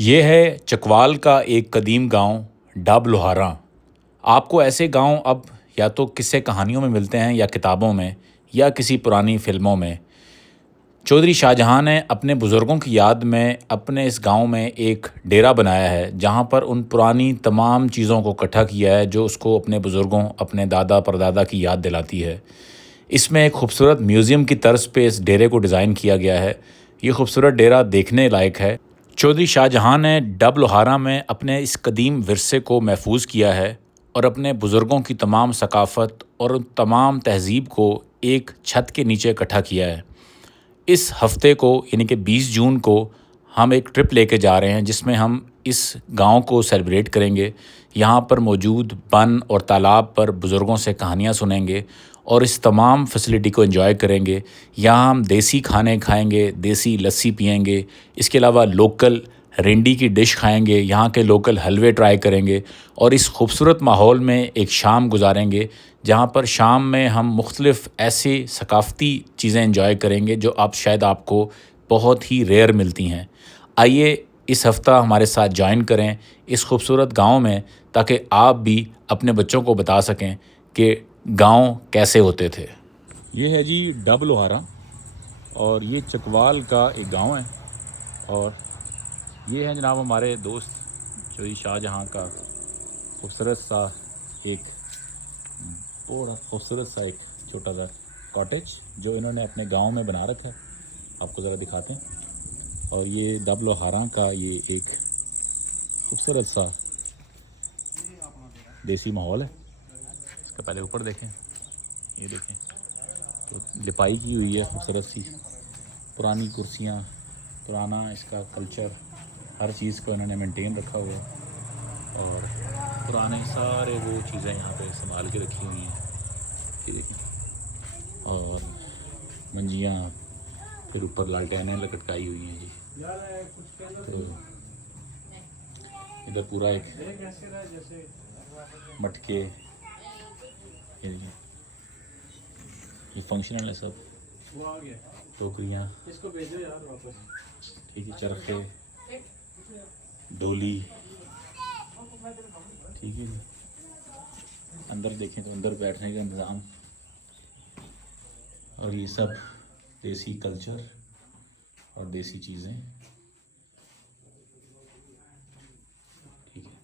ये है चकवाल का एक कदीम गांव डब लोहारा। आपको ऐसे गांव अब या तो किस्से कहानियों में मिलते हैं या किताबों में या किसी पुरानी फिल्मों में। चौधरी शाहजहां ने अपने बुज़ुर्गों की याद में अपने इस गांव में एक डेरा बनाया है जहां पर उन पुरानी तमाम चीज़ों को इकट्ठा किया है जो उसको अपने बुज़ुर्गों, अपने दादा परदादा की याद दिलाती है। इसमें एक खूबसूरत म्यूज़ियम की तर्ज पे इस डेरे को डिज़ाइन किया गया है। ये खूबसूरत डेरा देखने लायक है। चौधरी शाहजहां ने डब लोहारा में अपने इस कदीम विरसे को महफूज किया है और अपने बुज़ुर्गों की तमाम सकाफ़त और उन तमाम तहज़ीब को एक छत के नीचे इकट्ठा किया है। इस हफ़्ते को यानी कि 20 जून को हम एक ट्रिप लेके जा रहे हैं जिसमें हम इस गांव को सेलिब्रेट करेंगे। यहाँ पर मौजूद बन और तालाब पर बुज़ुर्गों से कहानियाँ सुनेंगे और इस तमाम फैसिलिटी को एंजॉय करेंगे। यहाँ हम देसी खाने खाएंगे, देसी लस्सी पिएंगे, इसके अलावा लोकल रेंडी की डिश खाएंगे, यहाँ के लोकल हलवे ट्राई करेंगे और इस खूबसूरत माहौल में एक शाम गुजारेंगे जहाँ पर शाम में हम मुख्तलिफ़ ऐसी सकाफ़ती चीज़ें एंजॉय करेंगे जो आप शायद आपको बहुत ही रेयर मिलती हैं। आइए इस हफ़्ता हमारे साथ जॉइन करें इस खूबसूरत गांव में ताकि आप भी अपने बच्चों को बता सकें कि गांव कैसे होते थे। ये है जी डब लोहारा और ये चकवाल का एक गांव है और ये है जनाब हमारे दोस्त चौधरी शाहजहां का खूबसूरत सा एक छोटा सा कॉटेज जो इन्होंने अपने गांव में बना रखा है। आपको ज़रा दिखाते हैं। और ये डब लोहारा का ये एक खूबसूरत सा देसी माहौल है। इसका पहले ऊपर देखें, ये देखें तो लिपाई की हुई है खूबसूरत सी, पुरानी कुर्सियाँ, पुराना इसका कल्चर, हर चीज़ को इन्होंने मेंटेन रखा हुआ है और पुराने सारे वो चीज़ें यहाँ पे संभाल के रखी हुई हैं। ये देखें और मंजियाँ, फिर ऊपर लालटेनें लटकाई हुई हैं जी। तो इधर पूरा एक मटके, ये फंक्शनल है सब, टोकरियाँ, ठीक है, चरखे, डोली, ठीक है जी। अंदर देखें तो अंदर बैठने का इंतज़ाम और ये सब देसी कल्चर और देसी चीज़ें, ठीक है।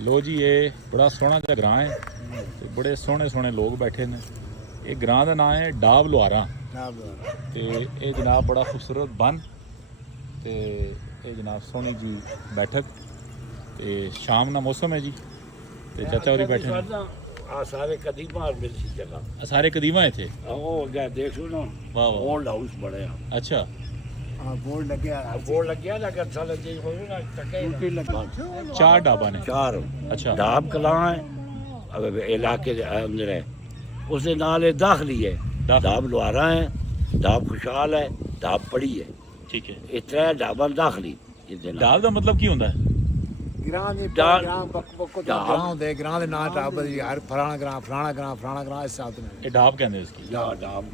लो जी, ये बड़ा सोहना जिहा ग्रां है ते बड़े सोहने सोहने लोग बैठे ने। ये ग्रां दा नाम है डब लोहारा ते ये जनाब बड़ा खूबसूरत बन ते ये जनाब सोहनी जी बैठक ते शाम का मौसम है जी। ते चाचा होरी बैठे ने। सारे कदीमा जगह, सारे कदीमा है थे। देख सुनो, ओल्ड हाउस बड़े हैं। अच्छा, बोर्ड लग गया लेकिन साल चार ढाबा ने। चार अच्छा, ढाब कला है अब इलाके दे अंदर है, उसके नाल दाखली है, ढाब लोहारा है, ढाब खुशहाल है, ढाब पड़ी है, ठीक है। इस तरह ढाबा दाखली। ढाब का मतलब की होता है? ग्रां दे ग्रां बक ग्रां होंदे, ग्रां दे नाम ढाब दी हर फलाना ग्रां इस हिसाब नाल ये ढाब कहंदे इसकी। ढाब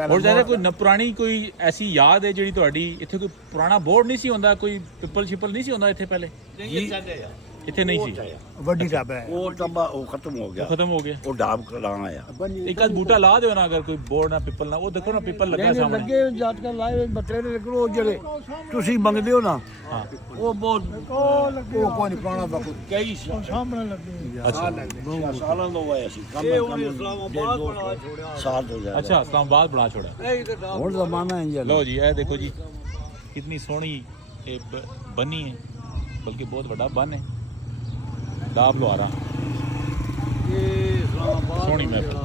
और ज्यादा कोई पुरानी कोई ऐसी याद है जी थोड़ी इतने कोई पुराना बोर्ड नहीं सी होंदा, कोई पिपल शिपल नहीं सी होंदा इतने पहले? ਇੱਥੇ ਨਹੀਂ ਸੀ ਵੱਡੀ ਢਾਬਾ ਹੈ ਉਹ ਟੱਬਾ ਉਹ ਖਤਮ ਹੋ ਗਿਆ, ਖਤਮ ਹੋ ਗਿਆ ਉਹ ਡਾਬ ਕਲਾਣਾ ਆ। ਇੱਕ ਆਧ ਬੂਟਾ ਲਾ ਦਿਓ ਨਾ ਅਗਰ ਕੋਈ ਬੋਰਡ ਨਾ ਪਿੱਪਲ ਨਾ ਉਹ ਦੇਖੋ ਨਾ ਪਿੱਪਲ ਲੱਗਾ ਸਾਹਮਣੇ ਲੱਗੇ ਜੱਟ ਕੇ ਲਾਏ ਬੱਤਰੇ ਦੇ ਨਿਕਲੋ ਜਿਹੜੇ ਤੁਸੀਂ ਮੰਗਦੇ ਹੋ ਨਾ ਹਾਂ ਉਹ ਬਹੁਤ ਉਹ ਕੋਈ ਨਹੀਂ ਪੁਰਾਣਾ ਵਕਤ ਕਈ ਸਾਹਮਣੇ ਲੱਗੇ ਅੱਛਾ ਸਾਲਾਂ ਤੋਂ ਹੋਇਆ ਸੀ ਕੰਮ ਇਸਲਾਮਾਬਾਦ ਬਣਾ ਛੋੜਿਆ ਸਾਲ ਹੋ ਗਿਆ। ਅੱਛਾ ਇਸਲਾਮਾਬਾਦ ਬਣਾ ਛੋੜਾ ਹੁਣ ਜ਼ਮਾਨਾ ਹੈ ਜੀ। ਲਓ ਜੀ ਇਹ ਦੇਖੋ ਜੀ ਕਿੰਨੀ ਸੋਹਣੀ ਇਹ ਬਣੀ ਹੈ ਬਲਕਿ ਬਹੁਤ ਵੱਡਾ ਬਨ ਹੈ ਡਾਬ ਲੁਹਾਰਾ ਇਹ ਇਸਲਾਮਾਬਾਦ ਸੋਹਣੀ ਮਹਿਫਲ